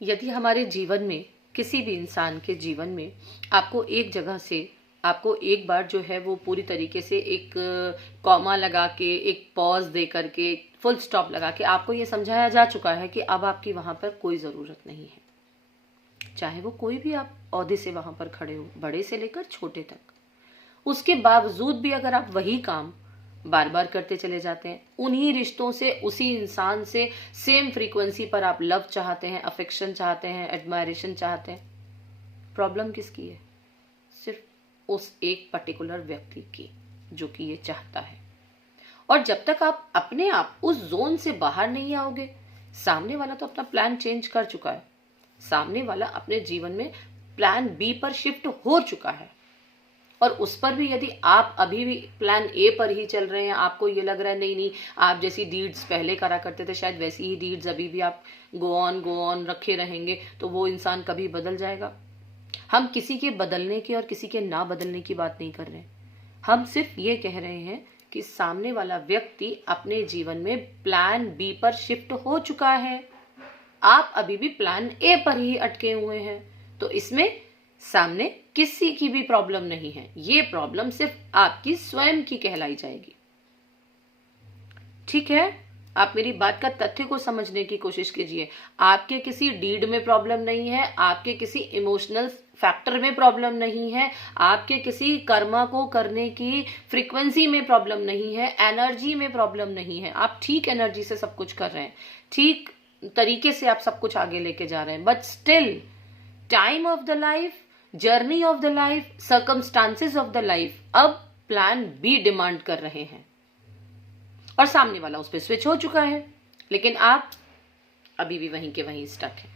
यदि हमारे जीवन में, किसी भी इंसान के जीवन में, आपको एक जगह से, आपको एक बार जो है वो पूरी तरीके से एक कॉमा लगा के, एक पॉज दे करके, फुल स्टॉप लगा के आपको ये समझाया जा चुका है कि अब आपकी वहां पर कोई ज़रूरत नहीं है, चाहे वो कोई भी आप ओहदे से वहां पर खड़े हो, बड़े से लेकर छोटे तक, उसके बावजूद भी अगर आप वही काम बार बार करते चले जाते हैं, उन्हीं रिश्तों से, उसी इंसान से सेम फ्रीक्वेंसी पर आप लव चाहते हैं, अफेक्शन चाहते हैं, एडमायरेशन चाहते हैं, प्रॉब्लम किसकी है? सिर्फ उस एक पर्टिकुलर व्यक्ति की, जो कि ये चाहता है। और जब तक आप अपने आप उस जोन से बाहर नहीं आओगे, सामने वाला तो अपना प्लान चेंज कर चुका है, सामने वाला अपने जीवन में प्लान बी पर शिफ्ट हो चुका है, और उस पर भी यदि आप अभी भी प्लान ए पर ही चल रहे हैं, आपको ये लग रहा है नहीं नहीं आप जैसी डीड्स पहले करा करते थे शायद वैसी ही डीड्स अभी भी आप गो ऑन रखे रहेंगे, तो वो इंसान कभी बदल जाएगा? हम किसी के बदलने की और किसी के ना बदलने की बात नहीं कर रहे हैं, हम सिर्फ ये कह रहे हैं कि सामने वाला व्यक्ति अपने जीवन में प्लान बी पर शिफ्ट हो चुका है, आप अभी भी प्लान ए पर ही अटके हुए हैं। तो इसमें सामने किसी की भी प्रॉब्लम नहीं है, ये प्रॉब्लम सिर्फ आपकी स्वयं की कहलाई जाएगी। ठीक है, आप मेरी बात का तथ्य को समझने की कोशिश कीजिए। आपके किसी डीड में प्रॉब्लम नहीं है, आपके किसी इमोशनल फैक्टर में प्रॉब्लम नहीं है, आपके किसी कर्मा को करने की फ्रीक्वेंसी में प्रॉब्लम नहीं है, एनर्जी में प्रॉब्लम नहीं है। आप ठीक एनर्जी से सब कुछ कर रहे हैं, ठीक तरीके से आप सब कुछ आगे लेके जा रहे हैं, but still time of the life, journey of the life, circumstances of the life अब प्लान बी डिमांड कर रहे हैं, और सामने वाला उस पर स्विच हो चुका है, लेकिन आप अभी भी वहीं के वहीं स्टक हैं।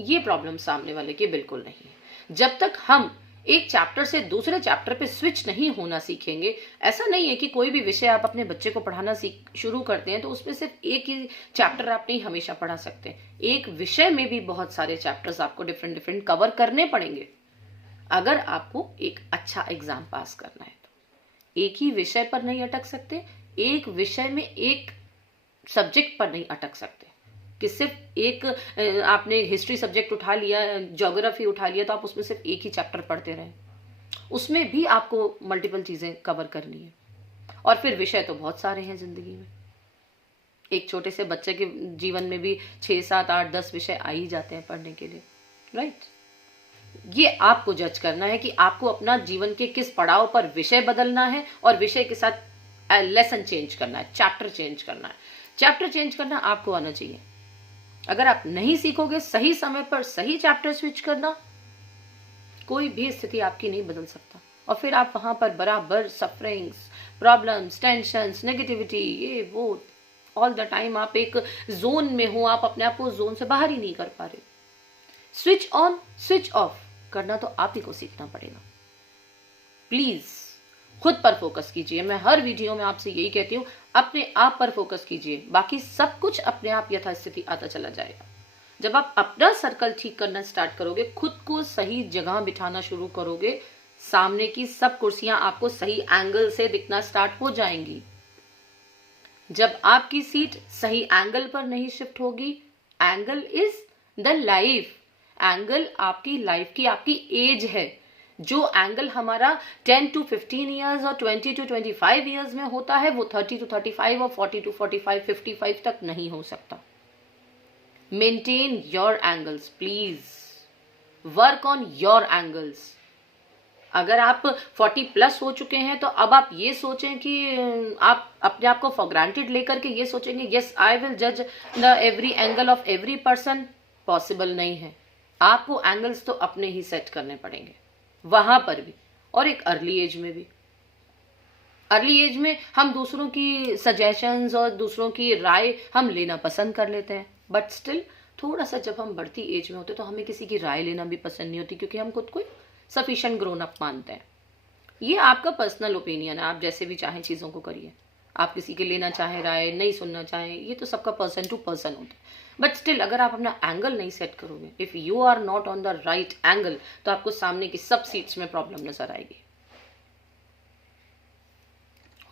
ये प्रॉब्लम सामने वाले की बिल्कुल नहीं है। जब तक हम एक चैप्टर से दूसरे चैप्टर पे स्विच नहीं होना सीखेंगे, ऐसा नहीं है कि कोई भी विषय आप अपने बच्चे को पढ़ाना शुरू करते हैं तो उसमें सिर्फ एक ही चैप्टर आप नहीं हमेशा पढ़ा सकते। एक विषय में भी बहुत सारे चैप्टर्स आपको डिफरेंट कवर करने पड़ेंगे अगर आपको एक अच्छा एग्जाम पास करना है। तो एक ही विषय पर नहीं अटक सकते, एक विषय में एक सब्जेक्ट पर नहीं अटक सकते कि सिर्फ एक आपने हिस्ट्री सब्जेक्ट उठा लिया, ज्योग्राफी उठा लिया तो आप उसमें सिर्फ एक ही चैप्टर पढ़ते रहें। उसमें भी आपको मल्टीपल चीजें कवर करनी है, और फिर विषय तो बहुत सारे हैं जिंदगी में। एक छोटे से बच्चे के जीवन में भी 6, 7, 8, 10 विषय आ ही जाते हैं पढ़ने के लिए, राइट? ये आपको जज करना है कि आपको अपना जीवन के किस पड़ाव पर विषय बदलना है और विषय के साथ लेसन चेंज करना है, चैप्टर चेंज करना है। चैप्टर चेंज करना आपको आना चाहिए। अगर आप नहीं सीखोगे सही समय पर सही चैप्टर स्विच करना, कोई भी स्थिति आपकी नहीं बदल सकता, और फिर आप वहां पर बराबर सफरिंग्स, प्रॉब्लम्स, टेंशंस, नेगेटिविटी, ये वो ऑल द टाइम आप एक जोन में हो, आप अपने आप को जोन से बाहर ही नहीं कर पा रहे। स्विच ऑन स्विच ऑफ करना तो आप ही को सीखना पड़ेगा। प्लीज खुद पर फोकस कीजिए। मैं हर वीडियो में आपसे यही कहती हूँ, अपने आप पर फोकस कीजिए, बाकी सब कुछ अपने आप यथास्थिति आता चला जाएगा। जब आप अपना सर्कल ठीक करना स्टार्ट करोगे, खुद को सही जगह बिठाना शुरू करोगे, सामने की सब कुर्सियां आपको सही एंगल से दिखना स्टार्ट हो जाएंगी। जब आपकी सीट सही एंगल पर नहीं शिफ्ट होगी, angle is the life, angle आपकी लाइफ की, आपकी एज है। जो एंगल हमारा 10 to 15 ईयर्स और 20 to 25 ईयर्स में होता है, वो 30 to 35 और 40 to 45, 55 तक नहीं हो सकता। Maintain your angles, please work on your angles. अगर आप 40 प्लस हो चुके हैं तो अब आप ये सोचें कि आप अपने आप को फॉर ग्रांटेड लेकर के ये सोचेंगे यस आई विल जज the every angle of every person, possible नहीं है। आपको एंगल्स तो अपने ही सेट करने पड़ेंगे, वहां पर भी, और एक अर्ली एज में भी। अर्ली एज में हम दूसरों की सजेशंस और दूसरों की राय हम लेना पसंद कर लेते हैं, बट स्टिल थोड़ा सा जब हम बढ़ती एज में होते तो हमें किसी की राय लेना भी पसंद नहीं होती, क्योंकि हम खुद को सफिशिएंट ग्रोन अप मानते हैं। ये आपका पर्सनल ओपिनियन है, आप जैसे भी चाहें चीजों को करिए। आप किसी के लेना चाहें राय, नहीं सुनना चाहें, ये तो सबका पर्सन टू पर्सन होता है, बट स्टिल अगर आप अपना एंगल नहीं सेट करोगे, if you are not on the right angle, तो आपको सामने की सब सीट्स में प्रॉब्लम नजर आएगी।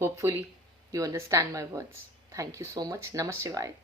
Hopefully you understand my words. Thank you so much. नमः शिवाय।